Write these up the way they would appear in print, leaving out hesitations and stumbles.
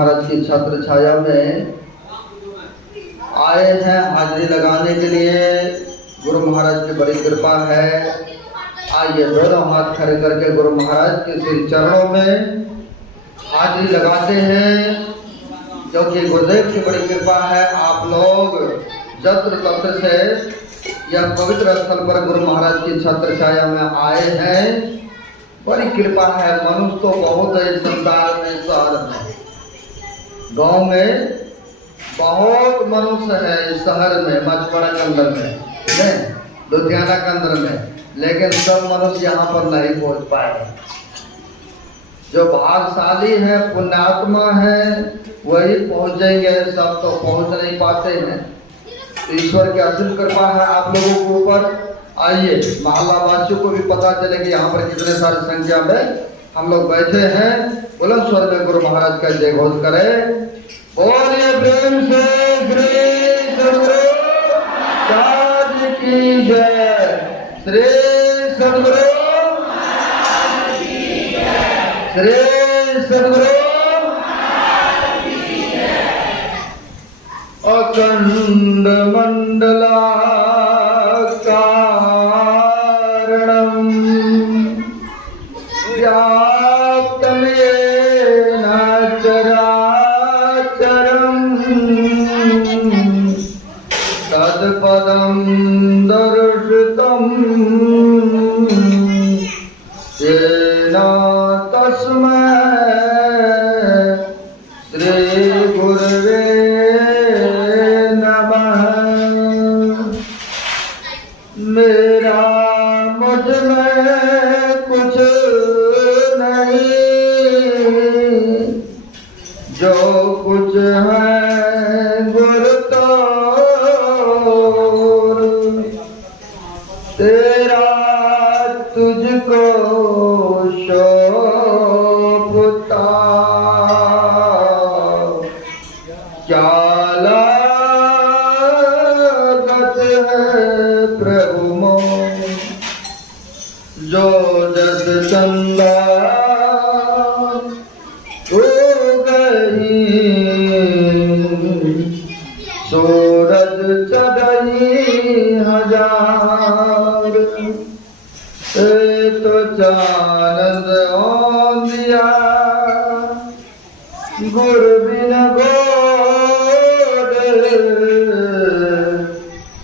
महाराज की छत्र छाया में आए हैं हाजिरी लगाने के लिए। गुरु महाराज की बड़ी कृपा है। आइए दोनों हाथ खड़े करके गुरु महाराज के श्री चरणों में हाजिरी लगाते हैं, क्योंकि गुरुदेव की बड़ी कृपा है। आप लोग जत्र तत्र से यह पवित्र स्थल पर गुरु महाराज की छत्र छाया में आए हैं, बड़ी कृपा है। मनुष्य तो बहुत है संसार में, शहर में, गांव में बहुत मनुष्य है, शहर में, मछुआरा के अंदर में, लुधियाना के अंदर में, लेकिन सब मनुष्य यहाँ पर नहीं पहुँच पाए। जो भाग्यशाली है, पुण्यात्मा है, वही पहुँचेंगे, सब तो पहुँच नहीं पाते हैं। ईश्वर की असीम कृपा है आप लोगों के ऊपर। आइए मोहल्ला वासियों को भी पता चले कि यहाँ पर कितने सारी संख्या में हम लोग बैठे हैं। बुलंद स्वर में गुरु महाराज का जय घोष करें। बोलिए प्रेम से श्री सद्गुरु महाराज की जय। श्री सद्गुरु महाराज की जय। श्री सद्गुरु अखंड मंडलाकारणं व्याप्तं येन चराचरं तत्पदं दर्शितं येन तस्मै श्री गुरवे मेरा मुझ में कुछ नहीं, जो कुछ है गुरु तोर, तेरा तुझको सौंपता। क्या जो जस चंदा हो गई, सूरज चढ़ई हजार, तो चांद दिया गुरु बिन गोद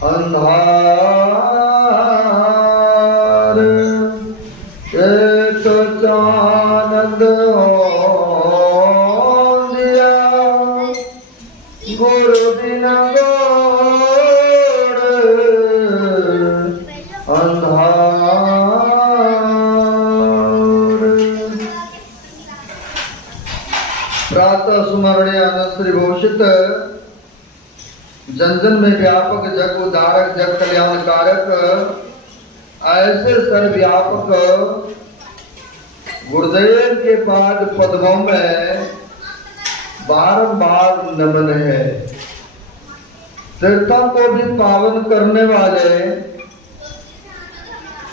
अंधार, तो चानंद दिया गुरु बिना गोड़ अंधार। प्रातः स्मरणे अनश्री भविष्यत, जन जन में व्यापक, जग उद्धारक, जग कल्याणकारक, ऐसे सर्वव्यापक गुरुदेव के पाद पद्मों में बारंबार नमन है। तीर्थों को भी पावन करने वाले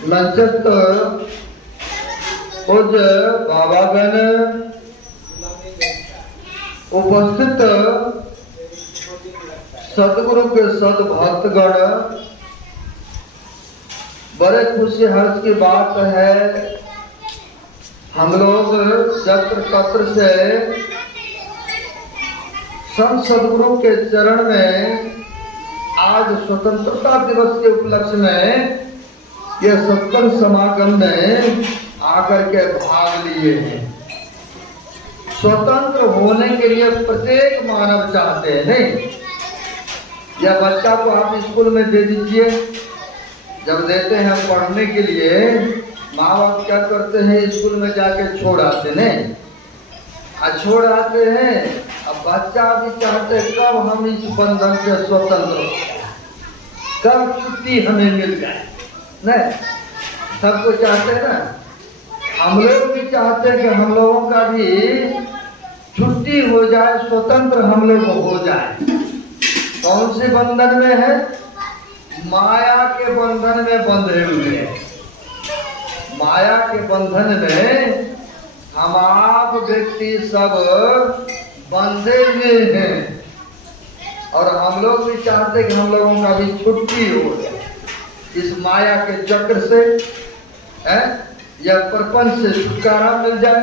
मंचस्थ पूज्य बाबागण, उपस्थित सदगुरु के सद्भक्तगण, बड़े खुशी हर्ष की बात है। हम लोग जत्र तत्र से संत सदगुरु के चरण में आज स्वतंत्रता दिवस के उपलक्ष्य में यह सत्संग समागम में आकर के भाग लिए हैं। स्वतंत्र होने के लिए प्रत्येक मानव चाहते हैं, नहीं? यह बच्चा को आप स्कूल में दे दीजिए, जब देते हैं पढ़ने के लिए, माँ बाप क्या करते हैं, स्कूल में जाके छोड़ आते हैं, छोड़ आते हैं। अब बच्चा भी चाहते हैं कब हम इस बंधन से स्वतंत्र हो, कब छुट्टी हमें मिल जाए, नहीं? सबको चाहते हैं ना। हम लोग भी चाहते हैं कि हम लोगों का भी छुट्टी हो जाए, स्वतंत्र हम लोग हो जाए। कौन से बंधन में है? माया के बंधन में बंधे हुए हैं। माया के बंधन में हम आप व्यक्ति सब बंधे हुए हैं और हम लोग भी चाहते हैं कि हम लोगों का भी छुट्टी हो इस माया के चक्र से, है या प्रपंच से छुटकारा मिल जाए।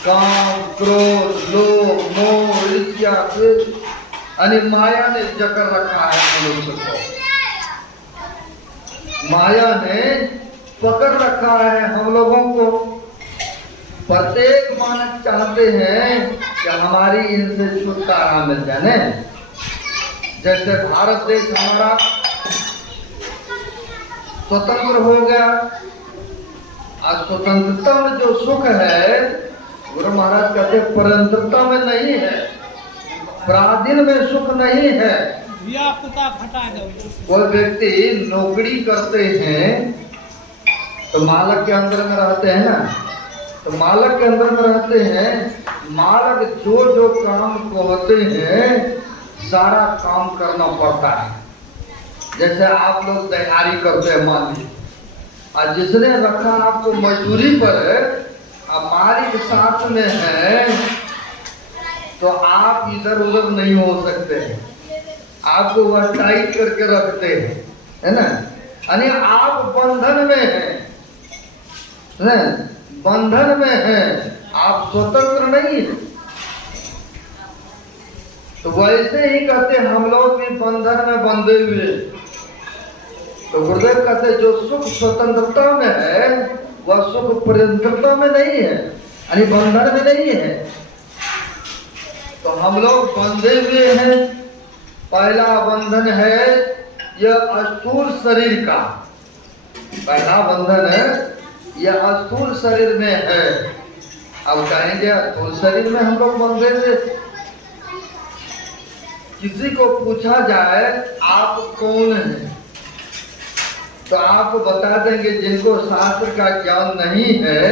काम, क्रोध, लोभ, मोह, ईर्ष्या, यानी माया ने जकड़ रखा है मनुष्य को, माया ने पकड़ रखा है हम लोगों को। प्रत्येक मानव चाहते हैं कि हमारी इनसे छुटकारा मिल जाए। जैसे भारत देश हमारा स्वतंत्र हो गया, आज स्वतंत्रता में जो सुख है, गुरु महाराज कहते परतंत्रता में नहीं है, पराधीन में सुख नहीं है। कोई व्यक्ति नौकरी करते हैं तो मालक के अंदर में रहते हैं ना, तो मालक के अंदर में रहते हैं, मालक जो जो काम कहते हैं सारा काम करना पड़ता है। जैसे आप लोग तैयारी करते हैं, मान लीजिए, और जिसने रखा आपको मजदूरी पर, मालिक साथ में है, तो आप इधर उधर नहीं हो सकते हैं, आपको वह टाइट करके रखते हैं, है ना। यानी आप बंधन में हैं, बंधन में हैं, आप स्वतंत्र नहीं हैं। तो वैसे ही कहते हम लोग भी बंधन में बंधे हुए। तो गुरुदेव कहते जो सुख स्वतंत्रता में है वह सुख परतंत्रता में नहीं है, यानी बंधन में नहीं है। तो हम लोग बंधे हुए हैं। पहला बंधन है यह स्थूल शरीर का, पहला बंधन है यह स्थूल शरीर में है। अब कहेंगे स्थूल शरीर में हम लोग बंधे थे। किसी को पूछा जाए आप कौन हैं, तो आप बता देंगे, जिनको शास्त्र का ज्ञान नहीं है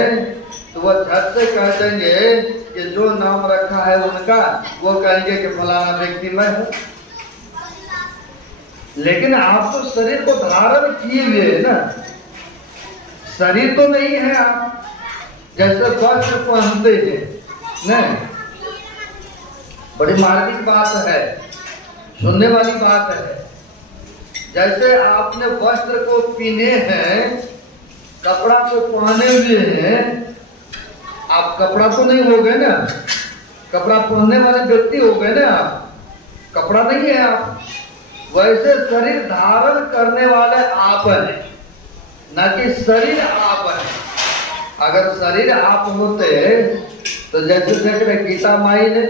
तो वह झट से कह देंगे कि जो नाम रखा है उनका, वो कहेंगे कि फलाना व्यक्ति मैं हूं। लेकिन आप तो शरीर को धारण किए हुए ना, शरीर तो नहीं है आप। जैसे वस्त्र पहनते हैं, नहीं, बड़ी मार्मिक बात है, सुनने वाली बात है। जैसे आपने वस्त्र को पहने हैं, कपड़ा को पहने हुए हैं, आप कपड़ा तो नहीं हो गए ना, कपड़ा पहनने वाले व्यक्ति हो गए ना, आप कपड़ा नहीं है आप। वैसे शरीर धारण करने वाले आप हैं, न कि शरीर आप है। अगर शरीर आप होते तो जैसे देख रहे गीता माई ने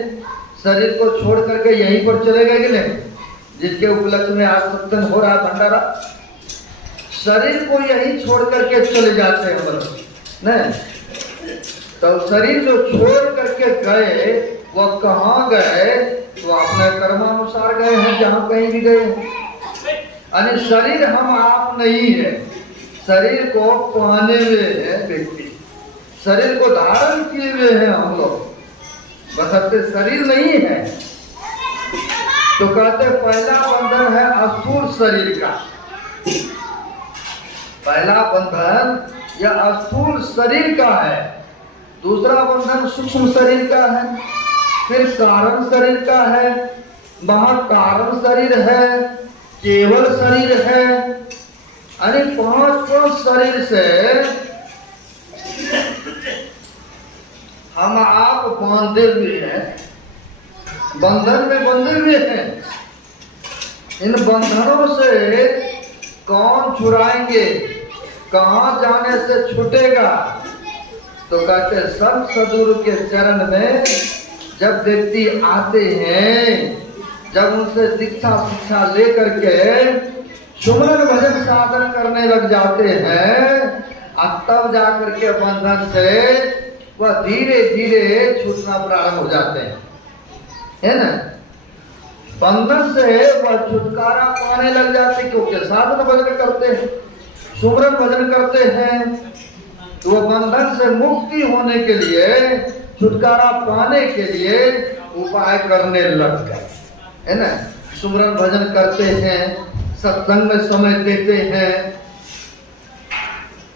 शरीर को छोड़ करके यहीं पर चले गए कि नहीं, जिसके उपलक्ष्य में आज सत्संग हो रहा है भंडारा, शरीर को यहीं छोड़ करके चले जाते हैं हम लोग, नहीं। तो शरीर जो छोड़ करके गए वह कहाँ गए, तो अपने कर्मानुसार गए हैं, जहाँ कहीं भी गए हैं। यानी शरीर हम आप नहीं है, शरीर को पहने हुए हैं व्यक्ति, शरीर को धारण किए हुए हैं हम लोग, बशर्ते शरीर नहीं है। तो कहते पहला बंधन है स्थूल शरीर का, पहला बंधन यह स्थूल शरीर का है। दूसरा बंधन सूक्ष्म शरीर का है, फिर कारण शरीर का है, महाकारण शरीर है, केवल शरीर है। यानी पांच शरीर से हम आप बांधे हुए हैं, बंधन में बंधे हुए हैं। इन बंधनों से कौन छुड़ाएंगे, कहाँ जाने से छूटेगा? तो कहते सब सदगुरु के चरण में जब व्यक्ति आते हैं, जब उनसे दीक्षा शिक्षा लेकर के सुमरन भजन साधन करने लग जाते हैं, तब जाकर के बंधन से वह धीरे धीरे छूटना प्रारंभ हो जाते हैं, है ना। बंधन से वह छुटकारा पाने लग जाते, क्योंकि साधन भजन करते हैं, सुमरन भजन करते हैं, तो वह बंधन से मुक्ति होने के लिए, छुटकारा पाने के लिए उपाय करने लग गए, है ना। सुमरन भजन करते हैं, सत्संग में समय देते हैं।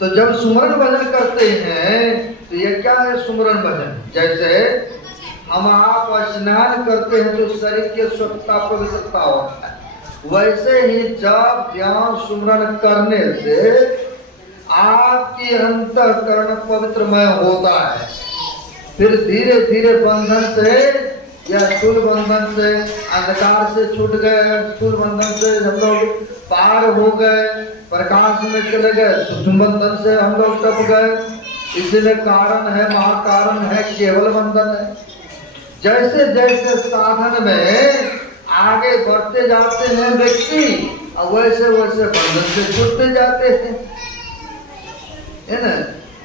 तो जब सुमरन भजन करते हैं तो ये क्या है सुमरन भजन? जैसे हम आप स्नान करते हैं तो शरीर की स्वच्छता पवित्रता होता है, वैसे ही जब ध्यान सुमरन करने से आपकी अंतःकरण पवित्रमय होता है। फिर धीरे धीरे बंधन से या स्थूल बंधन से, अंधकार से छूट गए, स्थूल बंधन से हम लोग पार हो गए, प्रकाश में चले गए, सूक्ष्म बंधन से हम लोग टप गए। इसमें कारण है, महाकारण है, केवल बंधन है। जैसे जैसे साधन में आगे बढ़ते जाते हैं व्यक्ति, वैसे वैसे बंधन से छूटते जाते हैं, है ना।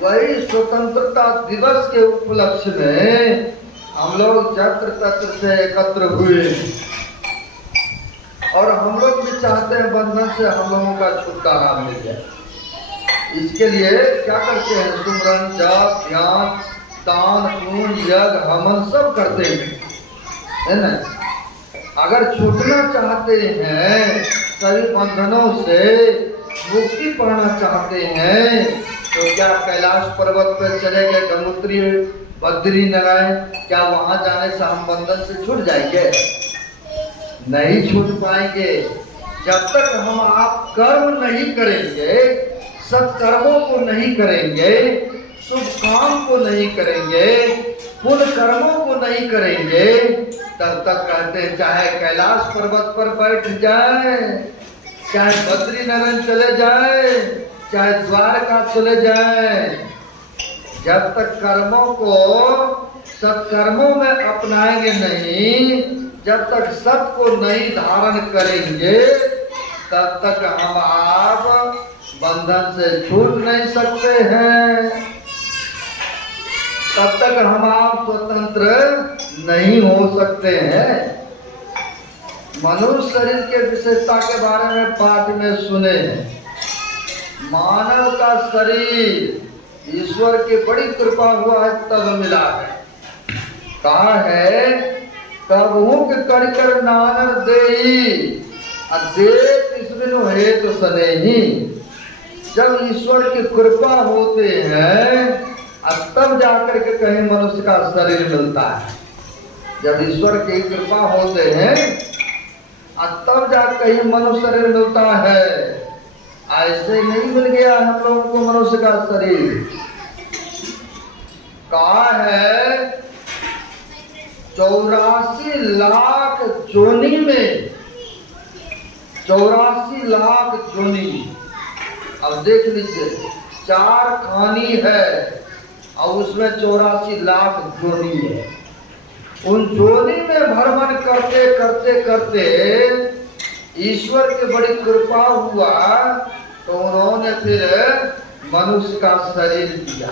वही स्वतंत्रता दिवस के उपलक्ष्य में हम लोग जत्र तत्र से एकत्र हुए और हम लोग भी चाहते हैं बंधन से हम लोगों का छुटकारा मिल जाए। इसके लिए क्या करते हैं? सुमरन, जप, ध्यान, दान, पुण्य, यज्ञ, हवन सब करते हैं, है ना। अगर छूटना चाहते हैं, सभी बंधनों से मुक्ति पाना चाहते हैं, तो क्या कैलाश पर्वत पर चले गए, गंगोत्री, बद्री नारायण, क्या वहां जाने से हम बंधन से छूट जाएंगे? नहीं छूट पाएंगे। जब तक हम आप कर्म नहीं करेंगे, सत्कर्मों को नहीं करेंगे, शुभ काम को नहीं करेंगे, पुण्य कर्मों को नहीं करेंगे, तब तक कहते हैं चाहे कैलाश पर्वत पर बैठ जाए, चाहे बद्री नारायण चले जाए, चाहे द्वारका चले जाए, जब तक कर्मों को सत्कर्मों में अपनाएंगे नहीं, जब तक सत को नहीं धारण करेंगे, तब तक हम आप बंधन से छूट नहीं सकते हैं, तब तक हम आप स्वतंत्र नहीं हो सकते हैं। मनुष्य शरीर के विशेषता के बारे में पाठ में सुने हैं। मानव का शरीर ईश्वर की बड़ी कृपा हुआ है तब मिला है। कहा है तब हुक कर कर नानक देई अदेत इसमें हेतु सनेही। जब ईश्वर की कृपा होते हैं तब जाकर के कहीं मनुष्य का शरीर मिलता है। जब ईश्वर की कृपा होते हैं तब जाकर कहीं मनुष्य शरीर मिलता है। ऐसे नहीं मिल गया हम लोगों को मनुष्य का शरीर। कहा है 84 लाख जोनी में, 84 लाख जोनी। अब देख लीजिए 4 खानी है और उसमें 84 लाख जोनी है। उन जोनी में भ्रमण करते करते करते ईश्वर की बड़ी कृपा हुआ तो उन्होंने फिर मनुष्य का शरीर दिया।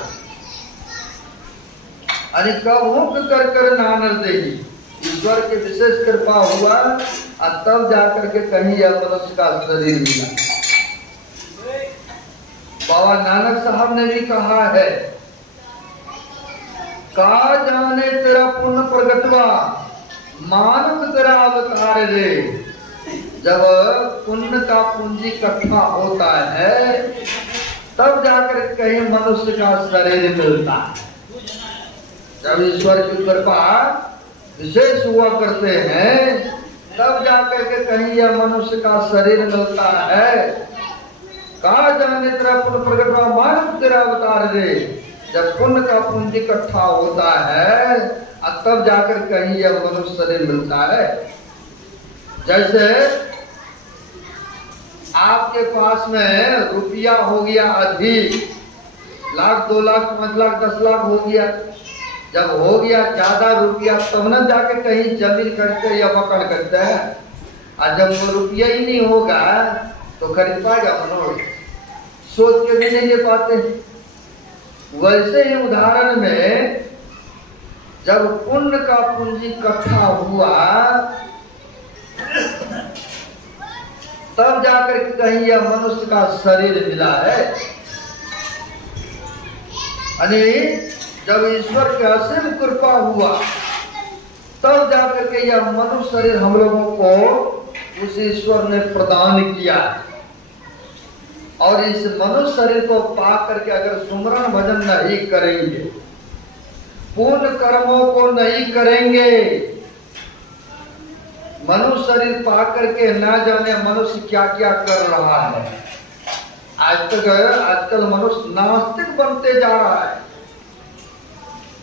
अरे कब कर कर नानर देगी, ईश्वर की विशेष कृपा हुआ और तब जाकर के कहीं यह मनुष्य का शरीर मिला। बाबा नानक साहब ने भी कहा है का जाने तेरा पुण्य प्रगटवा मानव तेरा अवतार रे। जब पुण्य का पूंजी इकट्ठा होता है तब जाकर कहीं मनुष्य का शरीर मिलता है। जब ईश्वर की कृपा विशेष हुआ करते हैं तब जाकर के कहीं यह मनुष्य का शरीर मिलता है। कहा जाने तेरा पुण्य प्रगट हुआ मानव तेरा अवतार रे। जब पुण्य का पूंजी इकट्ठा होता है तब जाकर कहीं यह मनुष्य शरीर मिलता है। जैसे आपके पास में रुपया हो गया अधिक, लाख 2 लाख 5 लाख 10 लाख हो गया। जब हो गया ज्यादा रुपया तब न जाके कहीं जमीन खरीदते या मकान खरीदते हैं। और जब वो रुपया ही नहीं होगा तो खरीद पाएगा मनोज? सोच के भी नहीं ले पाते। वैसे ही उदाहरण में जब पुण्य का पूंजी इकट्ठा हुआ तब जाकर कहीं यह मनुष्य का शरीर मिला है। यानी जब ईश्वर की असीम कृपा हुआ तब जाकर के यह मनुष्य शरीर हम लोगों को उस ईश्वर ने प्रदान किया। और इस मनुष्य शरीर को पा करके अगर सुमरन भजन नहीं करेंगे पुण्य कर्मों को नहीं करेंगे, मनुष्य शरीर पा करके ना जाने मनुष्य क्या क्या कर रहा है। आजकल मनुष्य नास्तिक बनते जा रहा है।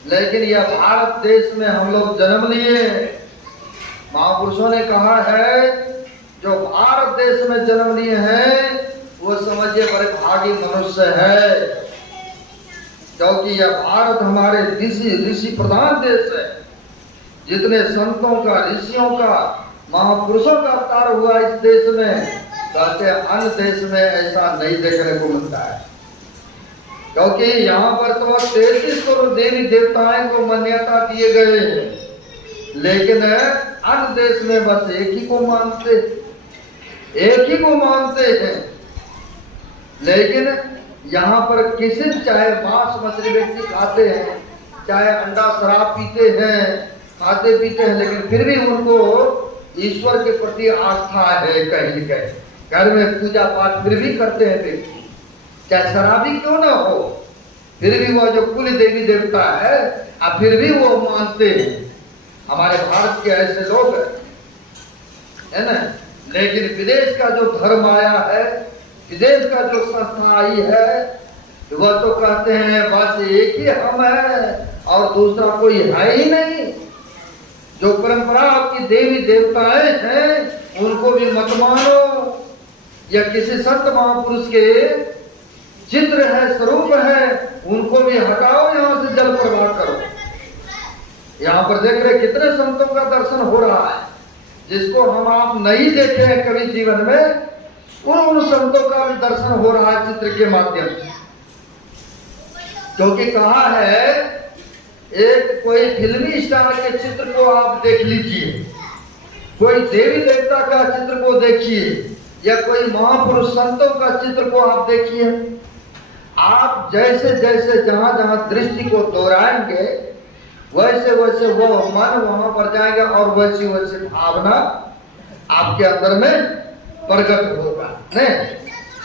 लेकिन यह भारत देश में हम लोग जन्म लिए। महापुरुषों ने कहा है जो भारत देश में जन्म लिए हैं वो समझिए बड़े भागी मनुष्य है, क्योंकि यह भारत हमारे ऋषि प्रधान देश है। जितने संतों का, ऋषियों का, महापुरुषों का अवतार हुआ इस देश में, कहते अन्य देश में ऐसा नहीं देखने को मिलता है। क्योंकि यहाँ पर तो 33 करोड़ देवी देवताएं को मान्यता दिए गए हैं, लेकिन अन्य देश में बस एक ही को मानते हैं। लेकिन यहाँ पर किसी चाहे मांस मछली व्यक्ति खाते हैं, चाहे अंडा शराब पीते हैं, खाते पीते हैं, लेकिन फिर भी उनको ईश्वर के प्रति आस्था है। कहीं न कहीं घर में पूजा पाठ फिर भी करते हैं व्यक्ति, चाहे शराबी क्यों ना हो, फिर भी वो जो कुल देवी देवता है अब फिर भी वो मानते हैं। हमारे भारत के ऐसे लोग है ना। लेकिन विदेश का जो धर्म आया है, विदेश का जो संस्था आई है, वह तो कहते हैं बस एक ही हम है और दूसरा कोई है ही नहीं। जो परंपरा आपकी देवी देवताएं हैं उनको भी मत मानो, या किसी संत महापुरुष के चित्र है, स्वरूप है, उनको भी हटाओ, यहाँ से जल प्रवाह करो। यहाँ पर देख रहे कितने संतों का दर्शन हो रहा है, जिसको हम आप नहीं देखे हैं कभी जीवन में, उन संतों का भी दर्शन हो रहा है चित्र के माध्यम से। क्योंकि कहा है एक कोई फिल्मी स्टार के चित्र को आप देख लीजिए, कोई देवी देवता का चित्र को देखिए, या कोई महापुरुष संतों का चित्र को आप देखिए। आप जैसे जैसे जहां जहां दृष्टि को दोहराएंगे वैसे वैसे वो मन वहां पर जाएगा और वैसी वैसी भावना आपके अंदर में प्रकट होगा। नहीं,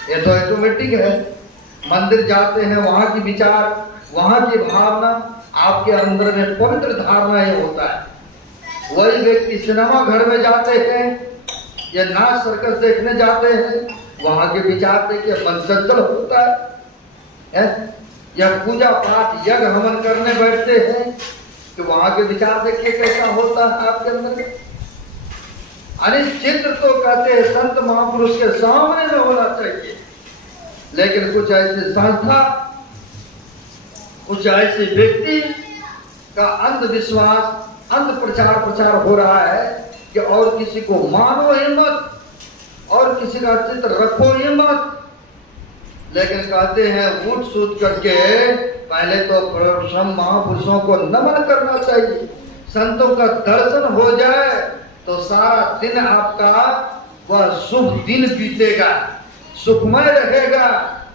ये तो ऑटोमेटिक है। मंदिर जाते हैं, वहां की विचार, वहां की भावना आपके अंदर में पवित्र धारणा ही होता है। वही व्यक्ति सिनेमा घर में जाते हैं या नाच सर्कस देखने जाते हैं, वहां के विचार देखिए मन चंचल होता है। या पूजा पाठ यज्ञ हवन करने बैठते हैं तो वहां के विचार देखिए कैसा होता है आपके अंदर। चित्र तो कहते हैं संत महापुरुष के सामने में होना चाहिए, लेकिन कुछ ऐसे संस्था, कुछ ऐसे व्यक्ति का अंधविश्वास, अंध प्रचार हो रहा है कि और किसी को मानो ही मत और किसी का चित्र रखो ही मत। लेकिन कहते हैं उठ सूट करके पहले तो महापुरुषों को नमन करना चाहिए, संतों का दर्शन हो जाए तो सारा दिन आपका वह शुभ दिन बीतेगा, सुखमय रहेगा।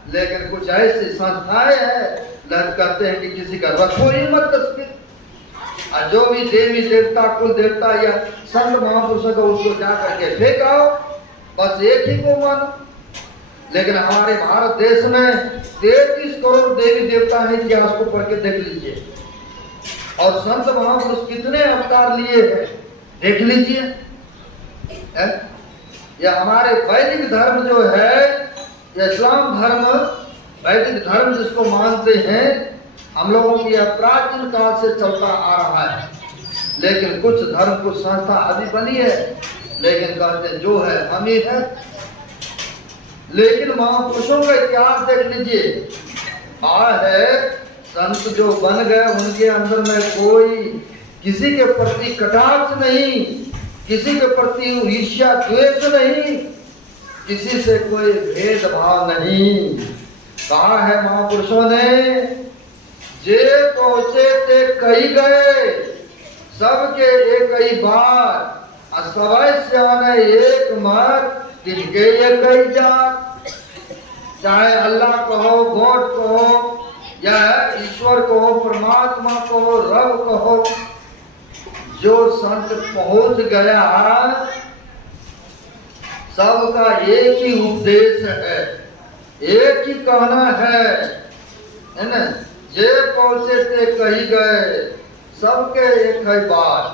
लेकिन कुछ ऐसी संस्थाएं हैं कहते हैं कि किसी का रखो ही मत तस्वीर, और जो भी देवी देवता, कुल देवता या संत महापुरुषों का उसको जा करके फेंकाओ, बस एक ही को मानो। लेकिन हमारे भारत देश में 33 करोड़ देवी देवता हैं, इतिहास को पढ़ के देख लीजिए, और संत महापुरुष कितने अवतार लिए हैं देख लीजिए। यह हमारे वैदिक धर्म जो है, इस्लाम धर्म, वैदिक धर्म जिसको मानते हैं, हम लोगों की यह प्राचीन काल से चलता आ रहा है। लेकिन कुछ धर्म, कुछ संस्था अभी बनी है, लेकिन कहते हैं जो है हम ही है। लेकिन महापुरुषों का इतिहास देख लीजिए, है संत जो बन गए उनके अंदर में कोई किसी के प्रति कटाक्ष नहीं, किसी के प्रति ईर्ष्या द्वेष नहीं, किसी से कोई भेदभाव नहीं। कहा है महापुरुषों ने, जे पहुंचे ते कही गए, सबके एक ही बात, सवै सियाने एक मत, तिनके एक ही जात। चाहे अल्लाह कहो, गॉड कहो, या ईश्वर कहो, परमात्मा कहो, रब कहो, जो संत पहुंच गया सबका एक ही उपदेश है, एक ही कहना है ना। जे पहुंचे थे कही गए, सबके एक है बात,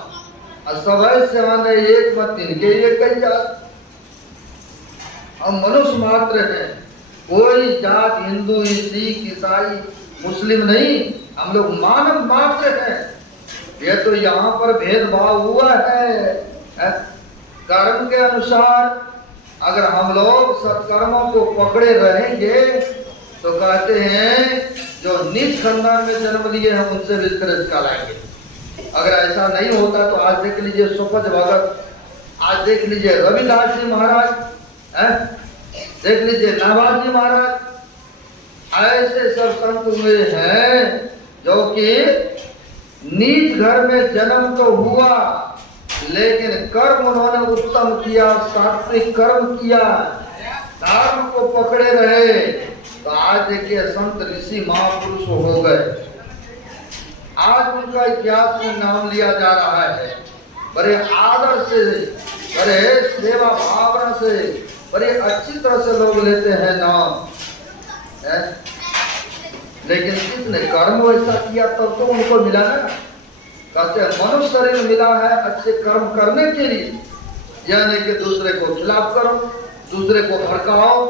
और सबै सियाने एक मत तिनके एक ही जात। हम मनुष्य मात्र हैं, कोई जात हिंदू सिख ईसाई मुस्लिम नहीं, हम लोग मानव मात्र हैं। ये तो यहाँ पर भेदभाव हुआ है कर्म के अनुसार। अगर हम लोग सत्कर्मों को पकड़े रहेंगे तो कहते हैं जो नीच खानदान में जन्म लिए हैं उनसे भी तिरस्कार लाएंगे। अगर ऐसा नहीं होता तो आज देख लीजिए सुपज भगत, आज देख लीजिए रविदास जी महाराज, देख लीजिए नाभाग जी महाराज, ऐसे सब संत हुए हैं जो कि नीच घर में जन्म तो हुआ लेकिन कर्म उन्होंने उत्तम किया, सात्विक कर्म किया, धर्म को पकड़े रहे, तो आज देखिए संत ऋषि महापुरुष हो गए। आज उनका इतिहास में नाम लिया जा रहा है, बड़े आदर से, बड़े सेवा भावना से, बड़े अच्छी तरह से लोग लेते हैं नाम है? लेकिन किसने कर्म वैसा किया तब तो उनको मिला ना। कहते हैं मनुष्य शरीर मिला है अच्छे कर्म करने के लिए, यानी कि दूसरे को खिलाफ करो, दूसरे को भड़काओ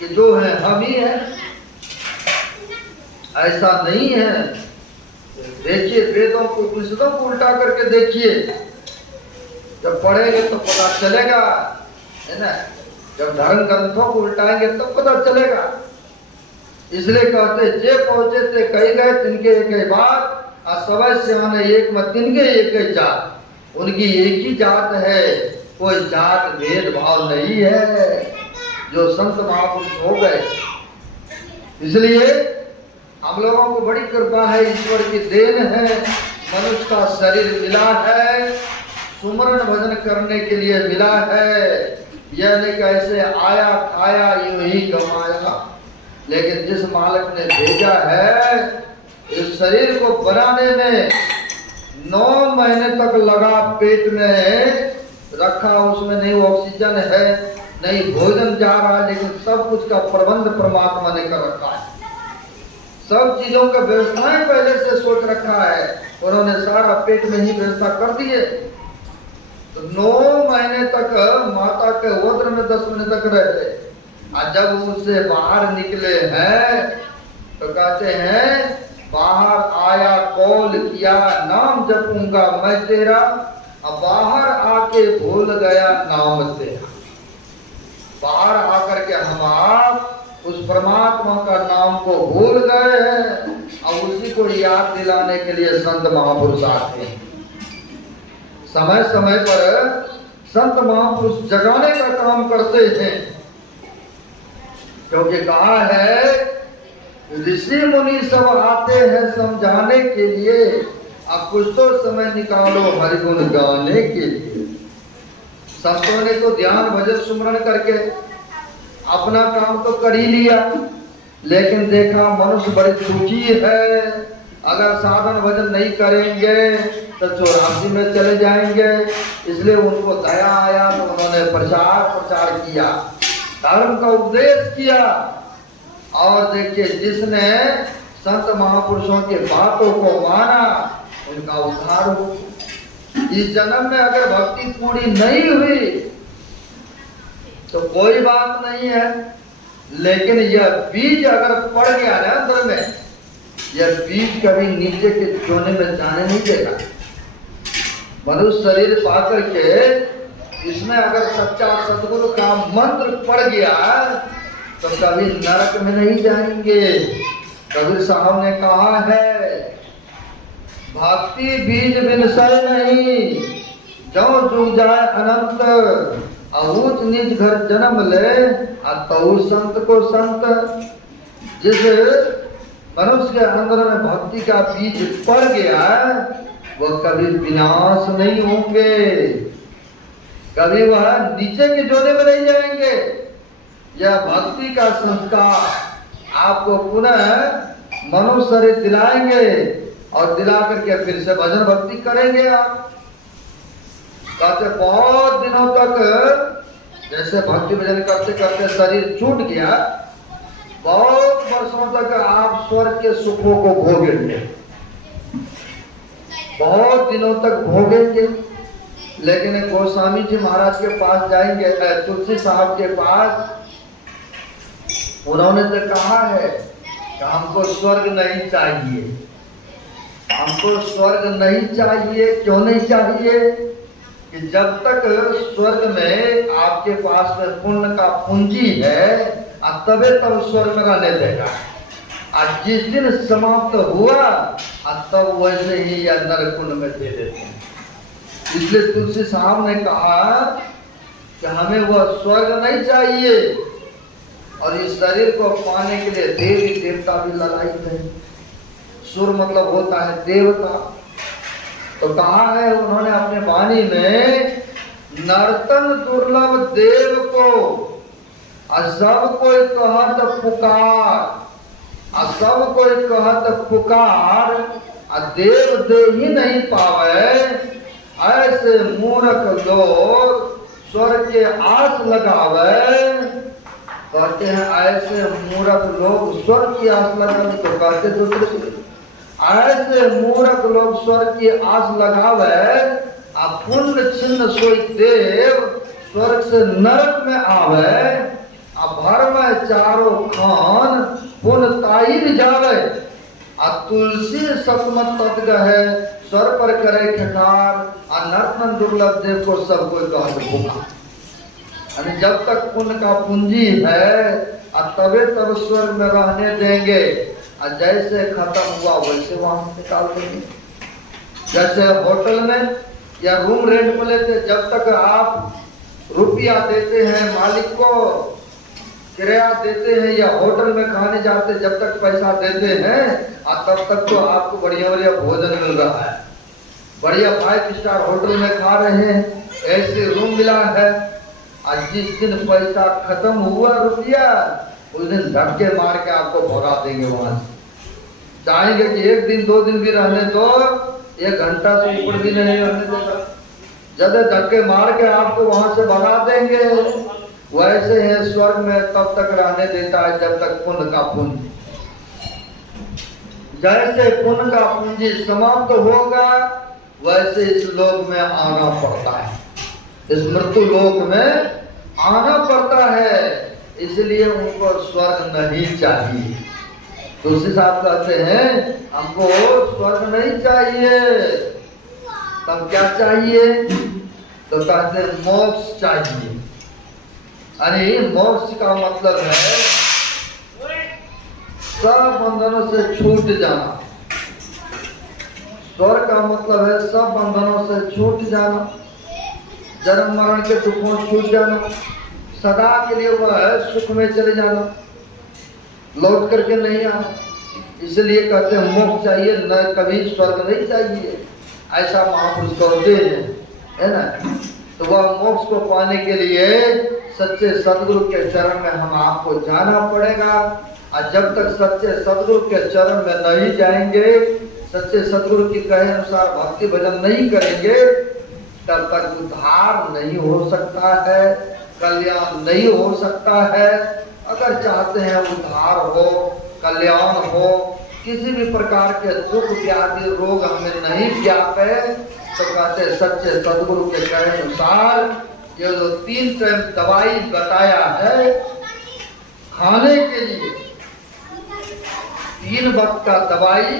कि जो है हम ही है। ऐसा नहीं है। देखिए वेदों को उपनिषदों को उल्टा करके देखिए, जब पढ़ेंगे तो पता चलेगा, है ना। जब धर्म ग्रंथों को उल्टाएंगे तब पता चलेगा। इसलिए कहते जे पहुंचे थे कही गए तिनके एक ही बात, और सबै सियाने एक मत तिनके एक ही जात। उनकी एक ही जात है, कोई जात भेदभाव नहीं है, जो संत महापुरुष हो गए। इसलिए हम लोगों को बड़ी कृपा है, ईश्वर की देन है, मनुष्य का शरीर मिला है, सुमरन भजन करने के लिए मिला है। यह नहीं कैसे आया खाया यूं ही गमाया, लेकिन जिस मालिक ने भेजा है इस शरीर को बनाने में 9 महीने तक लगा, पेट में रखा, उसमें नहीं ऑक्सीजन है, नहीं भोजन जा रहा है, लेकिन सब कुछ का प्रबंध परमात्मा ने कर रखा है। सब चीजों का व्यवस्थाएं पहले से सोच रखा है, उन्होंने सारा पेट में ही व्यवस्था कर दिए। तो 9 महीने तक माता के उदर में 10 महीने तक रहे, और जब उससे बाहर निकले हैं तो कहते हैं बाहर आया कॉल किया नाम जपूंगा मैं तेरा, अब बाहर आके भूल गया नाम तेरा। बाहर आकर के हम आप उस परमात्मा का नाम को भूल गए हैं, और उसी को याद दिलाने के लिए संत महापुरुष आते हैं। समय समय पर संत महापुरुष जगाने का काम करते हैं, क्योंकि कहा है ऋषि मुनि सब आते हैं समझाने के लिए, अब कुछ तो समय निकालो हरिगुण गाने के लिए। संतों ने तो ध्यान भजन सुमरण करके अपना काम तो कर ही लिया, लेकिन देखा मनुष्य बड़ी दुखी है, अगर साधन भजन नहीं करेंगे तो 84 में चले जाएंगे। इसलिए उनको दया आया तो उन्होंने प्रचार किया, धर्म का उपदेश किया। और देखिए जिसने संत महापुरुषों के बातों को माना उनका उद्धार हो। इस जन्म में अगर भक्ति पूरी नहीं हुई तो कोई बात नहीं है, लेकिन यह बीज अगर पड़ गया ना अंदर में, यह बीज कभी नीचे के चोने में जाने नहीं देगा। मनुष्य शरीर पाकर के इसमें अगर सच्चा सतगुरु का मंत्र पड़ गया तो कभी नरक में नहीं जाएंगे। कबीर साहब ने कहा है भक्ति बीज बिनसय नहीं, जो जुग जाए अनंत, ऊंच नीच घर जन्म ले तो संत को संत। जिस मनुष्य के अंदर में भक्ति का बीज पड़ गया वो कभी विनाश नहीं होंगे, कभी वह नीचे के जोने में नहीं जाएंगे। यह भक्ति का संस्कार आपको पुनः मनुष्य शरीर दिलाएंगे, और दिला करके फिर से भजन भक्ति करेंगे। आप कहते बहुत दिनों तक जैसे भक्ति भजन करते करते शरीर छूट गया, बहुत वर्षों तक आप स्वर्ग के सुखों को भोगेंगे। बहुत दिनों तक भोगेंगे। लेकिन गोस्वामी जी महाराज के पास जाएंगे, तुलसी साहब के पास, उन्होंने तो कहा है कि हमको स्वर्ग नहीं चाहिए, हमको स्वर्ग नहीं चाहिए। क्यों नहीं चाहिए? कि जब तक स्वर्ग में आपके पास में पुण्य का पूंजी है, तबे तब स्वर्ग में रहने देगा। आज जिस दिन समाप्त हुआ, तब वैसे ही या नरक कुंड में दे देते हैं। इसलिए तुलसी साहब ने कहा कि हमें वह स्वर्ग नहीं चाहिए, और इस शरीर को पाने के लिए देवी देवता भी लड़ाई थे। सुर मतलब होता है देवता। तो कहा है उन्होंने अपने वाणी में, नर्तन दुर्लभ देव को सब कोई कहत पुकार, सब कोई कहत पुकार, देव दे ही नहीं पावे। ऐसे मूर्ख लोग स्वर्ग के आस लगावे। कहते हैं ऐसे मूर्ख लोग स्वर्ग की आस लगावे, तो कहते दूसरे ऐसे मूर्ख लोग स्वर्ग की आस लगावे, पुण्य छिन्न सोई देव स्वर्ग से नरक में आवे। भर में चारों खान पुण्य ताई जावे। तुलसी सतमत तत गहे, स्वर पर करे खकार, नर्तन दुर्लभ देव को सब कोई कहत पुकार। जब तक पुण्य का पूंजी है, तबे तब स्वर्ग में रहने देंगे। जैसे खत्म हुआ वैसे वहां निकाल देंगे। जैसे होटल में या रूम रेंट पर लेते, जब तक आप रुपया देते हैं मालिक को, किराया देते हैं, या होटल में खाने जाते, जब तक पैसा देते हैं, तब तक तो आपको बढ़िया बढ़िया भोजन मिल रहा है, बढ़िया 5 स्टार होटल में खा रहे हैं, ऐसे रूम मिला है। आज जिस दिन पैसा खत्म हुआ रुपया, उस दिन धक्के मार के आपको भगा देंगे वहां से। चाहेंगे कि 1 दिन 2 दिन भी रहने दो, 1 घंटा से ऊपर भी नहीं रहने देगा। जब धक्के मार के आपको वहां से भगा देंगे। वैसे है स्वर्ग में तब तक रहने देता है जब तक पुण्य का पूंजी, जैसे पुण्य का पूंजी समाप्त होगा, वैसे इस लोक में आना पड़ता है, इस मृत्यु लोक में आना पड़ता है। इसलिए उनको स्वर्ग नहीं चाहिए। तुलसी साहब कहते हैं हमको स्वर्ग नहीं चाहिए, तब क्या चाहिए? तो कहते हैं मोक्ष चाहिए। अरे मोक्ष का मतलब है सब बंधनों से छूट जाना। स्वर्ग का मतलब है सब बंधनों से छूट जाना, जन्म मरण के दुखों छूट जाना, सदा के लिए वह सुख में चले जाना, लौट करके नहीं आना। इसलिए कहते हैं मोक्ष चाहिए, न कभी स्वर्ग नहीं चाहिए। ऐसा महापुरुष कहते हैं, है ना। तो वह मोक्ष को पाने के लिए सच्चे सदगुरु के चरण में हम आपको जाना पड़ेगा। और जब तक सच्चे सदगुरु के चरण में नहीं जाएंगे, सच्चे सदगुरु की कहे अनुसार भक्ति भजन नहीं करेंगे, तब तक उद्धार नहीं हो सकता है, कल्याण नहीं हो सकता है। अगर चाहते हैं उद्धार हो, कल्याण हो, किसी भी प्रकार के दुख व्याधि रोग हमें नहीं व्यापे, तो कहते सच्चे सदगुरु के कहे अनुसार ये जो 3 टाइम दवाई बताया है खाने के लिए, 3 वक्त का दवाई,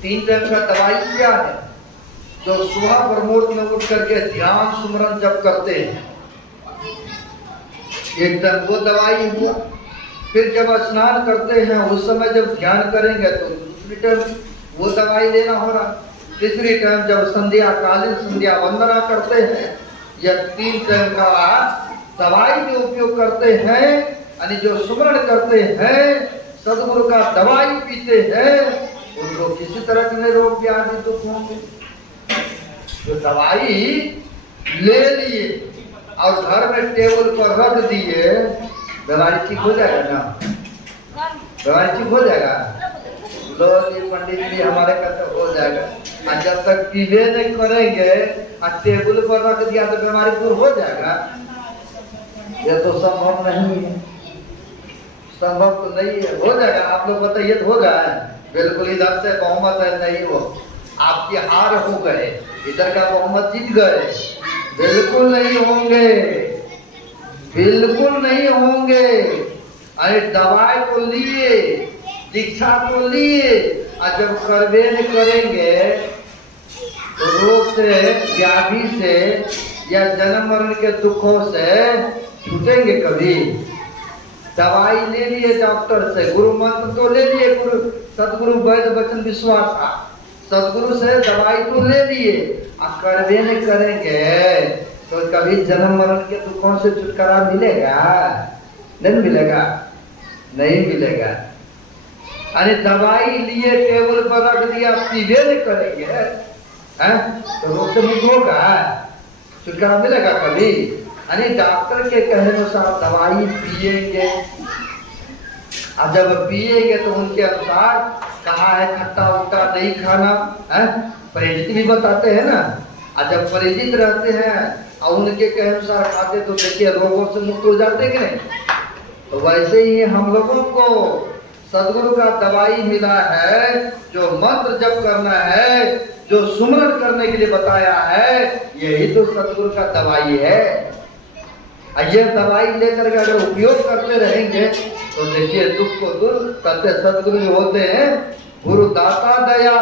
3 टाइम का दवाई क्या है? जो सुबह प्रमोद में उठ करके ध्यान सुमरन जब करते हैं, एक टाइम वो दवाई हुआ। फिर जब स्नान करते हैं उस समय जब ध्यान करेंगे तो दूसरी टाइम वो दवाई लेना हो रहा। तीसरी टाइम जब संध्या कालीन संध्या वंदना करते हैं, यह 3 टाइम का दवाई भी उपयोग करते हैं। यानी जो सुमरण करते हैं, सदगुरु का दवाई पीते हैं, उनको किसी तरह के रोग व्याधि दुख होंगे। जो दवाई ले लिए और घर में टेबल पर रख दिए, बीमारी ठीक हो जाएगा ना? बीमारी ठीक हो जाएगा। लोग ये पंडित जी हमारे कहते हो जाएगा, और जब तक पीले नहीं करेंगे और टेबल पर रख दिया तो बीमारी दूर हो जाएगा? ये तो संभव नहीं है, संभव तो नहीं है। हो जाएगा, आप लोग बताइए तो हो जाए। बिल्कुल इधर से बहुमत है नहीं हो, आपकी हार हो गए, इधर का बहुमत जीत गए, बिल्कुल नहीं होंगे, बिल्कुल नहीं होंगे। अरे दवाई तो लिए, दीक्षा तो लिए, और जब करवे नहीं करेंगे तो रोग से, व्याधि से या जन्म मरण के दुखों से छूटेंगे कभी? दवाई ले लिए डॉक्टर से, गुरु मंत्र तो ले लिए, गुरु सदगुरु वैद्य वचन विश्वास था, सदगुरु से दवाई तो ले लिए, और करवे नहीं करेंगे तो कभी जन्म मरण के दुखों से छुटकारा मिलेगा? नहीं मिलेगा, नहीं मिलेगा। अरे दवाई लिए टेबल पर रख दिया, पीवे नहीं करेंगे हैं तो रोग से मुक्त होगा? छुटकारा मिलेगा कभी? अरे डॉक्टर के कहने अनुसार दवाई पिएंगे, और जब पिएंगे तो उनके अनुसार कहा है खट्टा उट्टा नहीं खाना है, परिचित भी बताते हैं ना, और जब परिचित रहते हैं और उनके कहने अनुसार खाते तो देखिए रोगों से मुक्त हो जाते कि नहीं। तो वैसे ही हम लोगों को सदगुरु का दवाई मिला है, जो मंत्र जप करना है, जो सुमरन करने के लिए बताया है, यही तो सदगुरु का दवाई है। ये दवाई लेकर के अगर उपयोग करते रहेंगे तो देखिए दुख को दूर करते सदगुरु जो होते हैं, गुरु दाता दया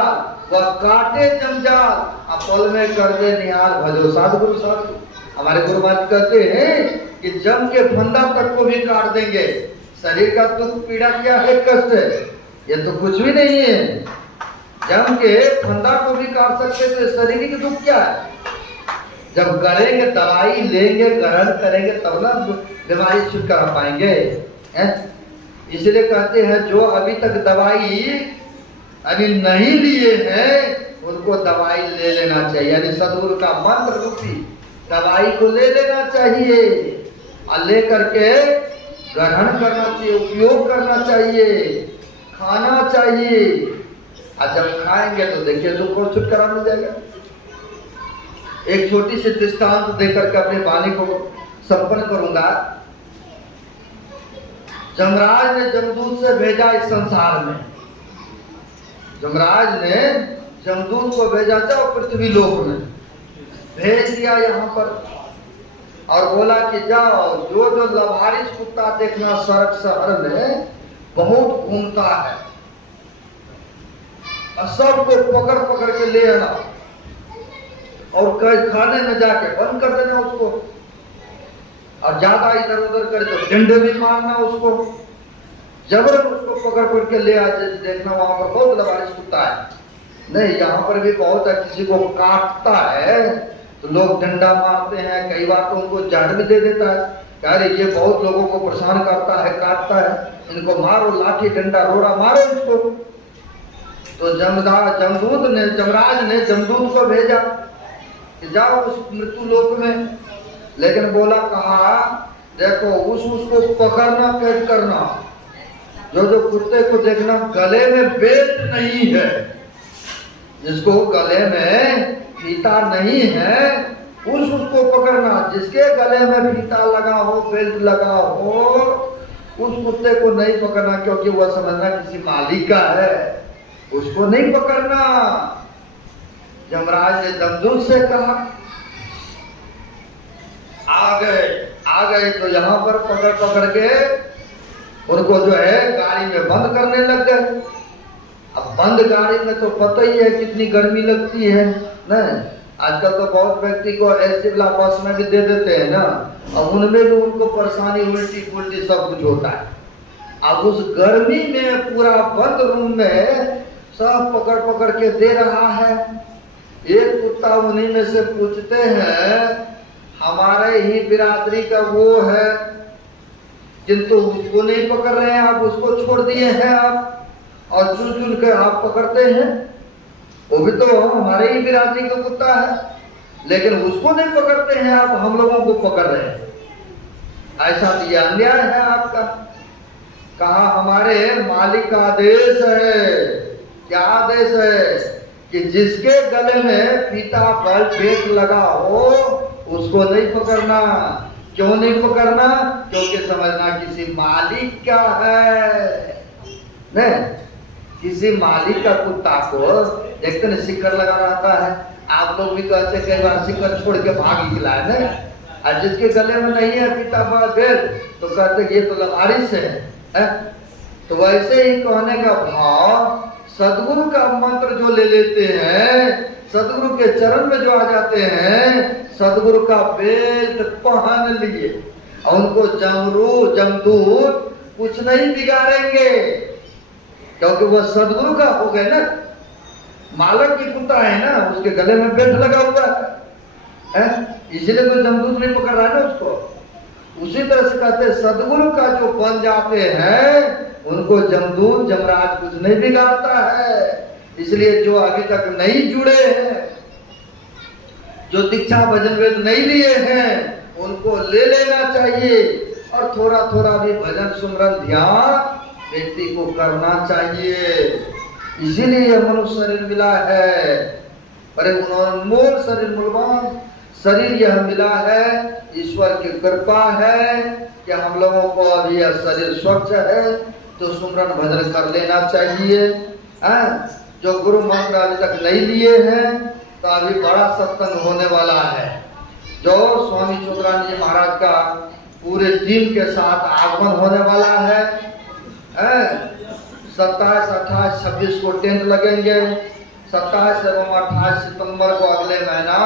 वह काटे जंजाल, अपल में कर दे निहाल भजो सदगुरु साधु। हमारे गुरु महाराज कहते हैं कि जम के फंदा तक को भी काट देंगे। शरीर का दुख पीड़ा क्या है, कष्ट है, ये तो कुछ भी नहीं है। जम के फंदा को भी काट सकते तो शरीर के दुख क्या है? जब करेंगे दवाई लेंगे, ग्रहण करेंगे तब ना बीमारी छुटकारा पाएंगे। इसलिए कहते हैं जो अभी तक दवाई अभी नहीं लिए हैं उनको दवाई ले लेना चाहिए, यानी सदगुरु का मंत्र रूपी दवाई को ले लेना चाहिए, और ले करके ग्रहण करना चाहिए, उपयोग करना चाहिए, खाना चाहिए, और जब खाएंगे तो देखिए दुख को छुटकारा मिल जाएगा। एक छोटी सी दृष्टांत देकर के अपने वाणी को संपन्न करूंगा। जमराज ने जमदूत से भेजा इस संसार में, जमराज ने जमदूत को भेजा था पृथ्वी लोक में भेज दिया यहाँ पर, और बोला कि जाओ जो जो लवारिस कुत्ता देखना सड़क शहर में बहुत घूमता है, और सबको पकड़ पकड़ के ले आना, और खाने में जाके बंद कर देना उसको, और ज्यादा इधर उधर करे तो डंडे भी मारना उसको, जबरन उसको पकड़ पकड़ के ले आ। देखना वहां पर बहुत लवारिस कुत्ता है, नहीं यहाँ पर भी बहुत है, किसी को काटता है तो लोग डंडा मारते हैं, कई बार तो उनको जहर भी दे देता है, अरे ये बहुत लोगों को परेशान करता है, काटता है, इनको मारो, लाठी डंडा रोड़ा मारो इसको। तो जमदूत ने, जमराज ने जमदूत को भेजा कि जाओ उस मृत्यु लोक में, लेकिन बोला कहा देखो उसको पकड़ना, कैद करना, जो कुत्ते को देखना गले में बेल्ट नहीं है, जिसको गले में फीता नहीं है उसको पकड़ना, जिसके गले में फीता लगा हो, बेल्ट लगा हो, उस कुत्ते को नहीं पकड़ना, क्योंकि वह समझना किसी मालिक का है, उसको नहीं पकड़ना। जमराज ने जमदूत से कहा, आ गए तो यहाँ पर पकड़ पकड़ के उनको जो है गाड़ी में बंद करने लग गए। अब बंद गाड़ी में तो पता ही है कितनी गर्मी लगती है ना, आजकल तो बहुत व्यक्ति को ऐसे बस में भी दे देते हैं ना, अब उनमें भी उनको परेशानी, उल्टी पुल्टी सब कुछ होता है। अब उस गर्मी में पूरा बंद रूम में सब पकड़ पकड़ के दे रहा है। एक कुत्ता उन्हीं में से पूछते हैं, हमारे ही बिरादरी का वो है, किंतु उसको नहीं पकड़ रहे हैं, आप उसको छोड़ दिए हैं आप, और चुन चुन कर आप पकड़ते हैं, वो भी तो हमारे ही बिरादरी का कुत्ता है, लेकिन उसको नहीं पकड़ते हैं आप, हम लोगों को पकड़ रहे हैं, ऐसा दिया अन्याय है आपका। कहा हमारे मालिक का आदेश है। क्या आदेश है? कि जिसके गले में फीता बेल्ट लगा हो उसको नहीं पकड़ना। क्यों नहीं पकड़ना? क्योंकि समझना किसी मालिक का है। नहीं, किसी मालिक का कुत्ता को एक दिन सिक्कर लगा रहता है, आप लोग भी कहते कई बार सिक्कर छोड़ के भाग निकला है ना, और जिसके गले में नहीं है पिता बेल तो कहते ये तो लबारिश है? तो वैसे ही कहने का भाव, सदगुरु का मंत्र जो ले लेते हैं, सदगुरु के चरण में जो आ जाते हैं, सदगुरु का बेल्ट पहन लिए और उनको जमदूत कुछ नहीं बिगाड़ेंगे, क्योंकि वह सदगुरु का हो गए ना। मालक की कुत्ता है ना, उसके गले में बेल्ट लगा हुआ है, इसलिए कोई जमदूत नहीं पकड़ रहा है ना उसको। उसी तरह से कहते सदगुरु का जो बन जाते हैं उनको जमदूत जमराज कुछ नहीं बिगाड़ता है। इसलिए जो अभी तक नहीं जुड़े हैं, जो दीक्षा भजन वेद नहीं लिए हैं, उनको ले लेना चाहिए और थोड़ा थोड़ा भी भजन सुमरन ध्यान व्यक्ति को करना चाहिए। इसीलिए मनुष्य शरीर मिला है, अरे अनमोल शरीर, मूल्यवान शरीर यह मिला है, ईश्वर की कृपा है कि हम लोगों को अभी यह शरीर स्वच्छ है, तो सुमरन भजन कर लेना चाहिए। जो गुरु मंत्र अभी तक नहीं लिए हैं, तो अभी बड़ा सत्संग होने वाला है, जो स्वामी चोकरानी जी महाराज का पूरे टीम के साथ आगमन होने वाला है। 27, 28, 26 को टेंट लगेंगे। 27 एवं 28 सितंबर को अगले महीना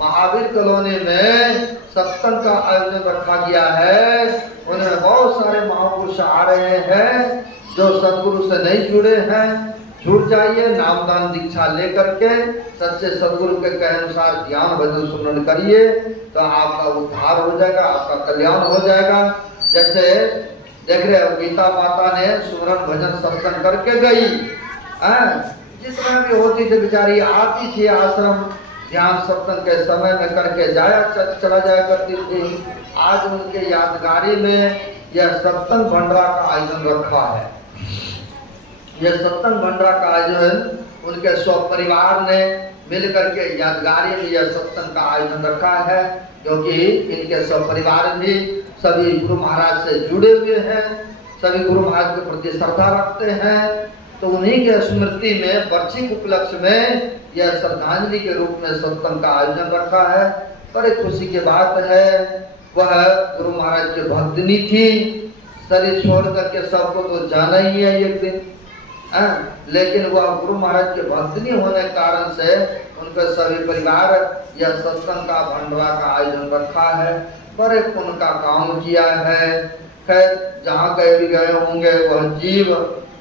महावीर कॉलोनी में सत्संग का आयोजन रखा गया है। उनमें बहुत सारे महापुरुष आ रहे हैं, जो सदगुरु से नहीं जुड़े हैं छूट जाइए, नामदान दीक्षा लेकर के सच्चे सदगुरु के कहे अनुसार ज्ञान भजन सुमरन करिए, तो आपका उद्धार हो जाएगा, आपका कल्याण हो जाएगा। जैसे देख रहे हो, गीता माता ने सुमरन भजन सत्संग करके गई, जितना भी होती थी बेचारी आती थी आश्रम ध्यान सत्संग के समय में करके चला जाया करती थी। आज उनके यादगारी में यह सत्संग भंडारा का आयोजन रखा है। यह सत्संग भंडारा का आयोजन उनके परिवार ने मिल करके यादगारी में यह सत्संग का आयोजन रखा है, क्योंकि इनके परिवार भी सभी गुरु महाराज से जुड़े हुए हैं, सभी गुरु महाराज के प्रति श्रद्धा रखते हैं। तो उन्हीं के स्मृति में वार्षिक उपलक्ष्य में यह श्रद्धांजलि के रूप में सत्संग का आयोजन रखा है। बड़े खुशी की बात है, वह गुरु महाराज की भक्तनी थी, शरीर छोड़ करके सबको तो जाना ही है एक दिन, लेकिन वह गुरु महाराज के भक्तनी होने के कारण से उनके सभी परिवार यह सत्संग का भंडारा का आयोजन रखा है। बड़े पुण्य का काम किया है। खैर, जहाँ कहीं भी गए होंगे वह जीव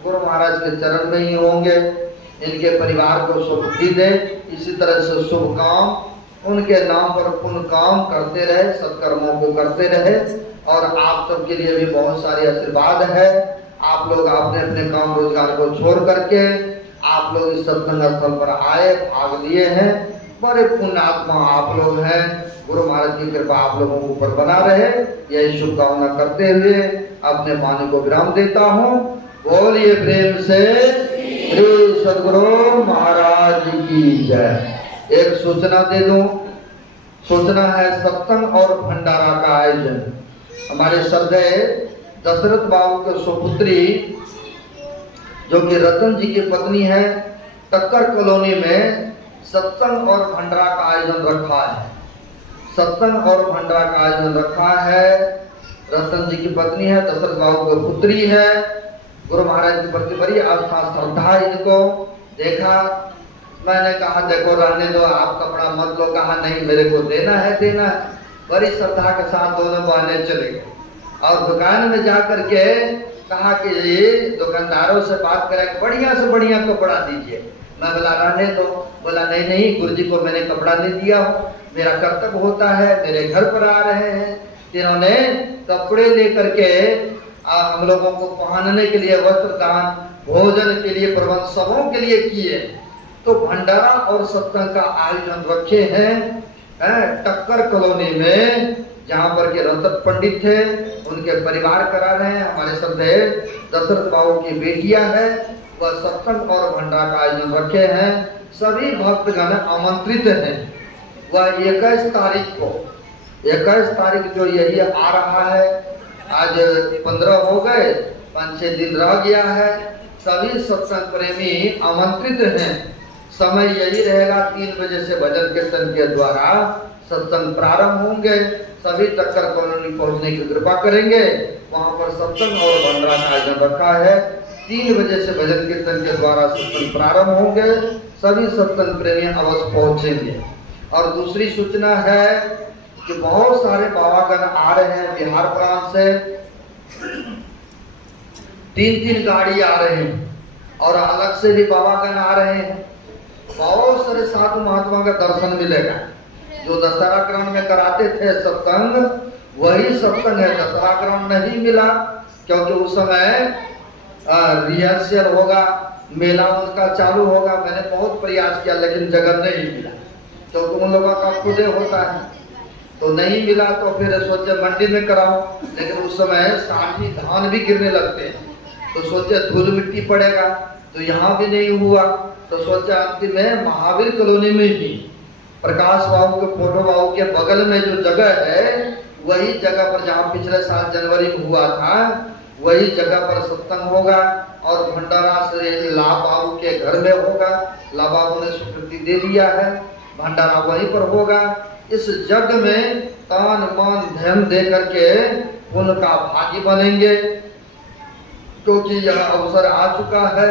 गुरु महाराज के चरण में ही होंगे। इनके परिवार को सुखी दे, इसी तरह से शुभ काम उनके नाम पर पुण्य काम करते रहे, सत्कर्मों को करते रहे। और आप सबके लिए भी बहुत सारे आशीर्वाद है। आप लोग अपने अपने काम रोजगार को छोड़ करके आप लोग इस सत्संग स्थल पर आए, भाग लिए हैं। बड़े पुण्यात्मा आप लोग हैं। गुरु महाराज की कृपा आप लोगों के ऊपर बना रहे, यही शुभकामना करते हुए अपने वाणी को विराम देता हूँ। बोलिए प्रेम से श्री सद्गुरु महाराज की जय। एक सूचना दे दूं, सूचना है सत्संग और भंडारा का आयोजन। हमारे श्रद्धेय दशरथ बाबू के सुपुत्री जो कि रतन जी की पत्नी है, टक्कर कॉलोनी में सत्संग और भंडारा का आयोजन रखा है। सत्संग और भंडारा का आयोजन रखा है। रतन जी की पत्नी है, दशरथ बाबू की पुत्री है। गुरु महाराज के प्रति बड़ी आस्था श्रद्धा इनको देखा। मैंने कहा देखो रहने दो, आप कपड़ा मत लो। कहा नहीं, मेरे को देना है देना है। बड़ी श्रद्धा के साथ दोनों बहनें चले गए और दुकान में जा करके कहा कि ये दुकानदारों से बात करें, बढ़िया से बढ़िया कपड़ा दीजिए। मैं बोला रहने दो। बोला नहीं नहीं, गुरु जी को मैंने कपड़ा नहीं दिया हो, मेरा कर्तव्य होता है, मेरे घर पर आ रहे हैं। इन्होंने कपड़े लेकर के हम लोगों को पहनने के लिए वस्त्र दान, भोजन के लिए प्रबंध सबों के लिए किए। तो भंडारा और सत्संग का आयोजन रखे हैं टक्कर कॉलोनी में, जहाँ पर के रतन पंडित थे, उनके परिवार करा रहे हैं। हमारे श्रद्धेय दशरथ बाबू की बेटियां हैं, वह सत्संग और भंडारा का आयोजन रखे हैं। सभी भक्तगण आमंत्रित हैं। वह 21 तारीख को, 21 तारीख जो यही आ रहा है, आज 15 हो गए, 5-6 दिन रह गया है। सभी सत्संग प्रेमी आमंत्रित हैं। समय यही रहेगा, 3 बजे से भजन कीर्तन के द्वारा सत्संग प्रारंभ होंगे। सभी टक्कर कॉलोनी पहुंचने की कृपा करेंगे। वहां पर सत्संग और भंडारा का आयोजन रखा है। 3 बजे से भजन कीर्तन के द्वारा सत्संग प्रारंभ होंगे। सभी सत्संग प्रेमी अवश्य पहुंचेंगे। और दूसरी सूचना है कि बहुत सारे बाबागण आ रहे हैं बिहार प्रांत से। 3-3 गाड़ी आ रहे हैं और अलग से भी बाबागण आ रहे हैं। बहुत सारे साधु महात्मा का दर्शन मिलेगा। जो दशहरा क्रम में कराते थे सत्संग, वही सत्संग है। दशहरा क्रम नहीं मिला क्योंकि उस समय रिहर्सल होगा, मेला उनका चालू होगा। मैंने बहुत प्रयास किया लेकिन जगह नहीं मिला, क्योंकि उन लोगों का खुदे होता है, तो नहीं मिला। तो फिर सोचे मंडी में कराओ, लेकिन उस समय साठी धान भी गिरने लगते हैं, तो सोचे धूल मिट्टी पड़ेगा, तो यहाँ भी नहीं हुआ। तो सोचा अंतिम में महावीर कॉलोनी में ही प्रकाश बाबू के फोटो बाबू के बगल में जो जगह है, वही जगह पर जहाँ पिछले साल जनवरी में हुआ था, वही जगह पर सत्संग होगा। और भंडारा से ला बाबू के घर में होगा। ला बाबू ने स्वीकृति दे दिया है, भंडारा वहीं पर होगा। इस जग में तान मान धन दे करके उनका भागी बनेंगे, क्योंकि यह अवसर आ चुका है।